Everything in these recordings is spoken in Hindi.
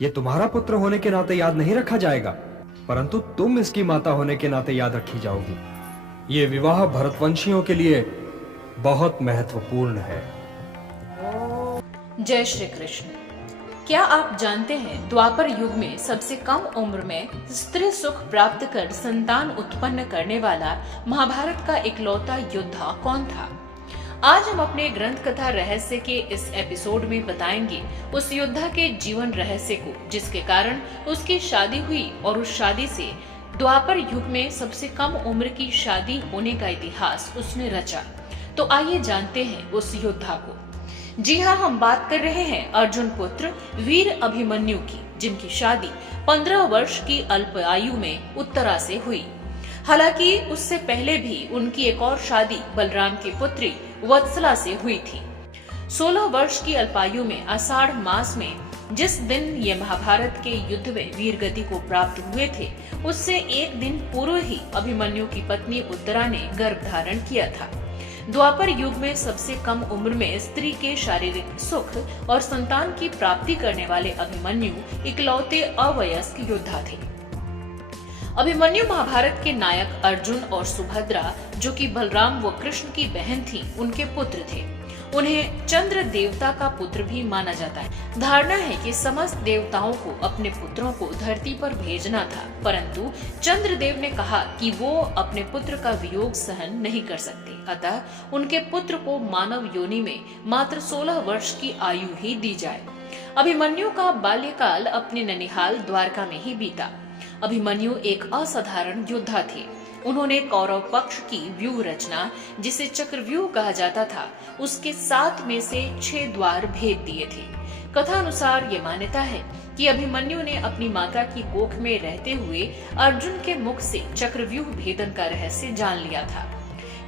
ये तुम्हारा पुत्र होने के नाते याद नहीं रखा जाएगा, परंतु तुम इसकी माता होने के नाते याद रखी जाओगी। ये विवाह भरतवंशियों के लिए बहुत महत्वपूर्ण है। जय श्री कृष्ण। क्या आप जानते हैं द्वापर युग में सबसे कम उम्र में स्त्री सुख प्राप्त कर संतान उत्पन्न करने वाला महाभारत का इकलौता योद्धा कौन था? आज हम अपने ग्रंथ कथा रहस्य के इस एपिसोड में बताएंगे उस योद्धा के जीवन रहस्य को, जिसके कारण उसकी शादी हुई और उस शादी से द्वापर युग में सबसे कम उम्र की शादी होने का इतिहास उसने रचा। तो आइए जानते हैं उस योद्धा को। जी हाँ, हम बात कर रहे हैं अर्जुन पुत्र वीर अभिमन्यु की, जिनकी शादी 15 वर्ष की अल्प आयु में उत्तरा से हुई। हालांकि उससे पहले भी उनकी एक और शादी बलराम की पुत्री वत्सला से हुई थी। 16 वर्ष की अल्पायु में आषाढ़ मास में जिस दिन ये महाभारत के युद्ध में वीर गति को प्राप्त हुए थे, उससे एक दिन पूर्व ही अभिमन्यु की पत्नी उत्तरा ने गर्भ धारण किया था। द्वापर युग में सबसे कम उम्र में स्त्री के शारीरिक सुख और संतान की प्राप्ति करने वाले अभिमन्यु इकलौते अवयस्क योद्धा थे। अभिमन्यु महाभारत के नायक अर्जुन और सुभद्रा, जो कि बलराम व कृष्ण की बहन थी, उनके पुत्र थे। उन्हें चंद्र देवता का पुत्र भी माना जाता है। धारणा है कि समस्त देवताओं को अपने पुत्रों को धरती पर भेजना था, परंतु चंद्रदेव ने कहा कि वो अपने पुत्र का वियोग सहन नहीं कर सकते, अतः उनके पुत्र को मानव योनि में मात्र 16 वर्ष की आयु ही दी जाए। अभिमन्यु का बाल्यकाल अपने ननिहाल द्वारका में ही बीता। अभिमन्यु एक असाधारण योद्धा थे। उन्होंने कौरव पक्ष की व्यूह रचना, जिसे चक्रव्यूह कहा जाता था, उसके 7 में से 6 द्वार भेद दिए थे। कथा अनुसार ये मान्यता है कि अभिमन्यु ने अपनी माता की कोख में रहते हुए अर्जुन के मुख से चक्रव्यूह भेदन का रहस्य जान लिया था,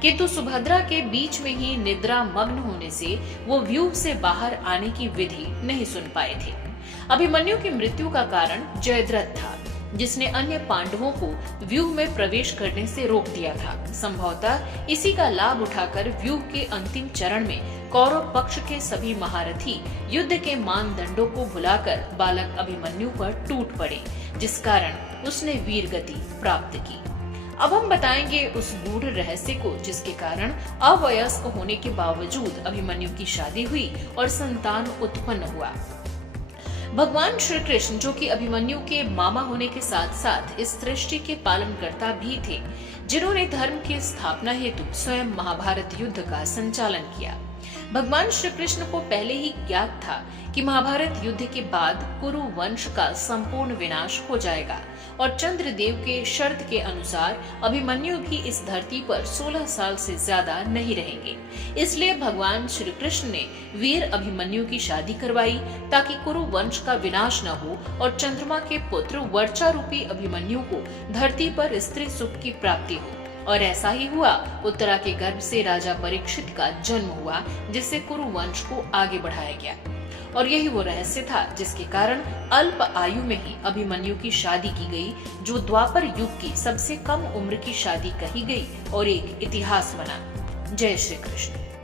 किंतु सुभद्रा के बीच में ही निद्रा मग्न होने से वो व्यूह से बाहर आने की विधि नहीं सुन पाए थे। अभिमन्यु की मृत्यु का कारण जयद्रथ था, जिसने अन्य पांडवों को व्यूह में प्रवेश करने से रोक दिया था। संभवतः इसी का लाभ उठाकर व्यूह के अंतिम चरण में कौरव पक्ष के सभी महारथी युद्ध के मानदंडों को भुलाकर बालक अभिमन्यु पर टूट पड़े, जिस कारण उसने वीर गति प्राप्त की। अब हम बताएंगे उस गूढ़ रहस्य को, जिसके कारण अवयस्क होने के बावजूद अभिमन्यु की शादी हुई और संतान उत्पन्न हुआ। भगवान श्री कृष्ण, जो कि अभिमन्यु के मामा होने के साथ साथ इस सृष्टि के पालनकर्ता भी थे, जिन्होंने धर्म की स्थापना हेतु स्वयं महाभारत युद्ध का संचालन किया। भगवान श्री कृष्ण को पहले ही ज्ञात था कि महाभारत युद्ध के बाद कुरु वंश का संपूर्ण विनाश हो जाएगा और चंद्रदेव के शर्त के अनुसार अभिमन्यु भी इस धरती पर 16 साल से ज्यादा नहीं रहेंगे। इसलिए भगवान श्री कृष्ण ने वीर अभिमन्यु की शादी करवाई, ताकि कुरु वंश का विनाश न हो और चंद्रमा के पुत्र वर्चा रूपी अभिमन्यु को धरती पर स्त्री सुख की प्राप्ति हो। और ऐसा ही हुआ। उत्तरा के गर्भ से राजा परीक्षित का जन्म हुआ, जिससे कुरु वंश को आगे बढ़ाया गया। और यही वो रहस्य था जिसके कारण अल्प आयु में ही अभिमन्यु की शादी की गई, जो द्वापर युग की सबसे कम उम्र की शादी कही गई और एक इतिहास बना। जय श्री कृष्ण।